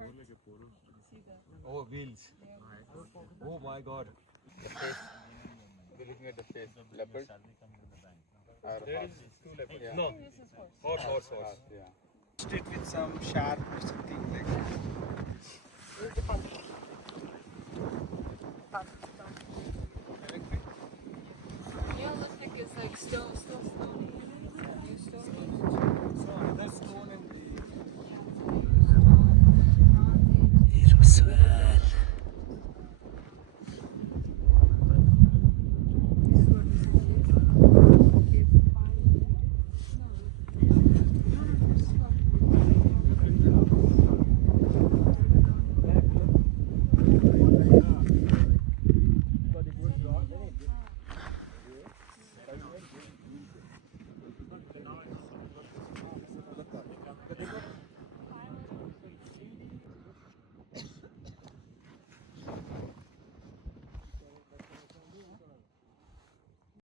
See that? Oh, wheels. Yeah. Oh my God. The face. We're looking at the face. Leopard. Or There horse. is two leopards. Yeah. No, I think this is horse. horse. Yeah. It with some sharp or something like that. Where's the pump? Pump. Electric? Realistic is like still